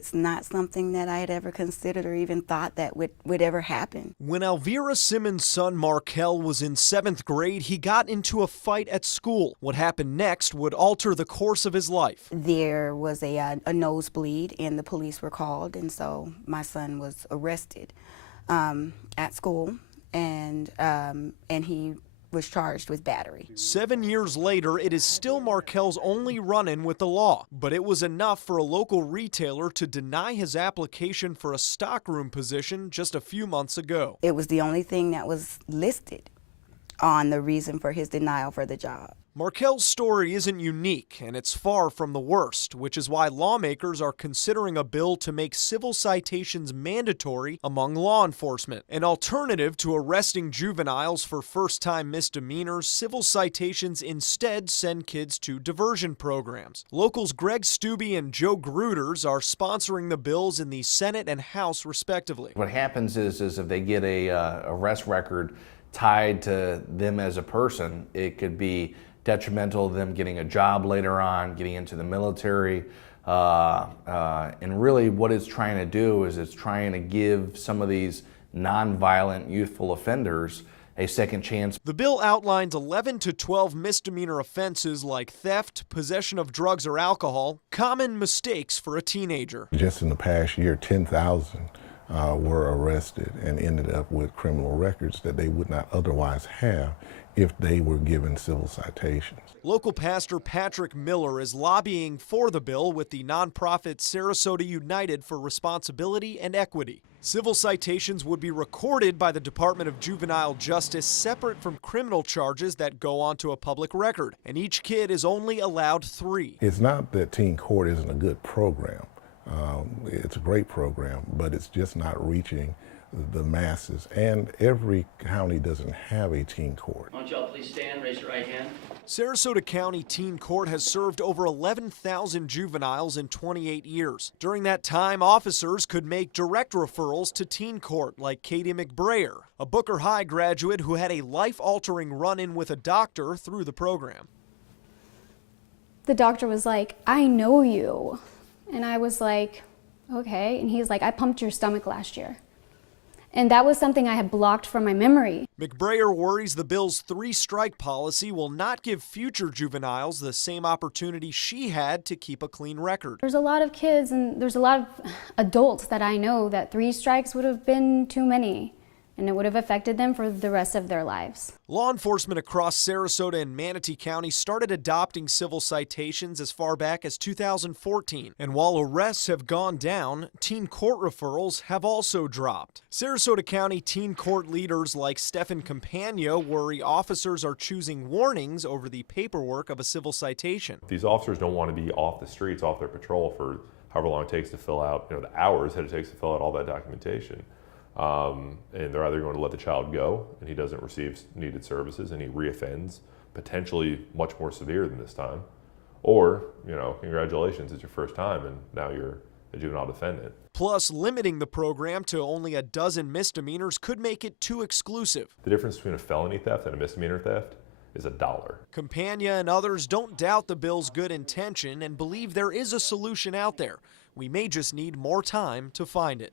It's not something that I had ever considered or even thought that would ever happen. When Elvira Simmons' son Markel was in 7th grade, he got into a fight at school. What happened next would alter the course of his life. There was a nosebleed and the police were called, and so my son was arrested at school, and he was charged with battery. 7 years later, it is still Markel's only run-in with the law, but it was enough for a local retailer to deny his application for a stockroom position just a few months ago. It was the only thing that was listed on the reason for his denial for the job. Markel's story isn't unique, and it's far from the worst, which is why lawmakers are considering a bill to make civil citations mandatory among law enforcement. An alternative to arresting juveniles for first-time misdemeanors, civil citations instead send kids to diversion programs. Locals Greg Stubbe and Joe Gruters are sponsoring the bills in the Senate and House, respectively. What happens is if they get a arrest record tied to them as a person, it could be detrimental to them getting a job later on, getting into the military. And really what it's trying to do is it's trying to give some of these nonviolent youthful offenders a second chance. The bill outlines 11 to 12 misdemeanor offenses like theft, possession of drugs or alcohol, common mistakes for a teenager. Just in the past year, 10,000 were arrested and ended up with criminal records that they would not otherwise have if they were given civil citations. Local pastor Patrick Miller is lobbying for the bill with the nonprofit Sarasota United for Responsibility and Equity. Civil citations would be recorded by the Department of Juvenile Justice separate from criminal charges that go onto a public record, and each kid is only allowed 3. It's not that teen court isn't a good program. It's a great program, but it's just not reaching the masses, and every county doesn't have a teen court. Why don't y'all please stand, raise your right hand. Sarasota County Teen Court has served over 11,000 juveniles in 28 years. During that time, officers could make direct referrals to teen court, like Katie McBrayer, a Booker High graduate who had a life-altering run-in with a doctor through the program. The doctor was like, "I know you." And I was like, okay. And he's like, "I pumped your stomach last year." And that was something I had blocked from my memory. McBrayer worries the bill's 3-strike policy will not give future juveniles the same opportunity she had to keep a clean record. There's a lot of kids and there's a lot of adults that I know that 3 strikes would have been too many, and it would have affected them for the rest of their lives. Law enforcement across Sarasota and Manatee County started adopting civil citations as far back as 2014. And while arrests have gone down, teen court referrals have also dropped. Sarasota County teen court leaders like Stephen Campagna worry officers are choosing warnings over the paperwork of a civil citation. These officers don't want to be off the streets, off their patrol for however long it takes to fill out, the hours that it takes to fill out all that documentation. And they're either going to let the child go and he doesn't receive needed services and he reoffends, potentially much more severe than this time, or, congratulations, it's your first time and now you're a juvenile defendant. Plus, limiting the program to only a dozen misdemeanors could make it too exclusive. The difference between a felony theft and a misdemeanor theft is $1. Campagna and others don't doubt the bill's good intention and believe there is a solution out there. We may just need more time to find it.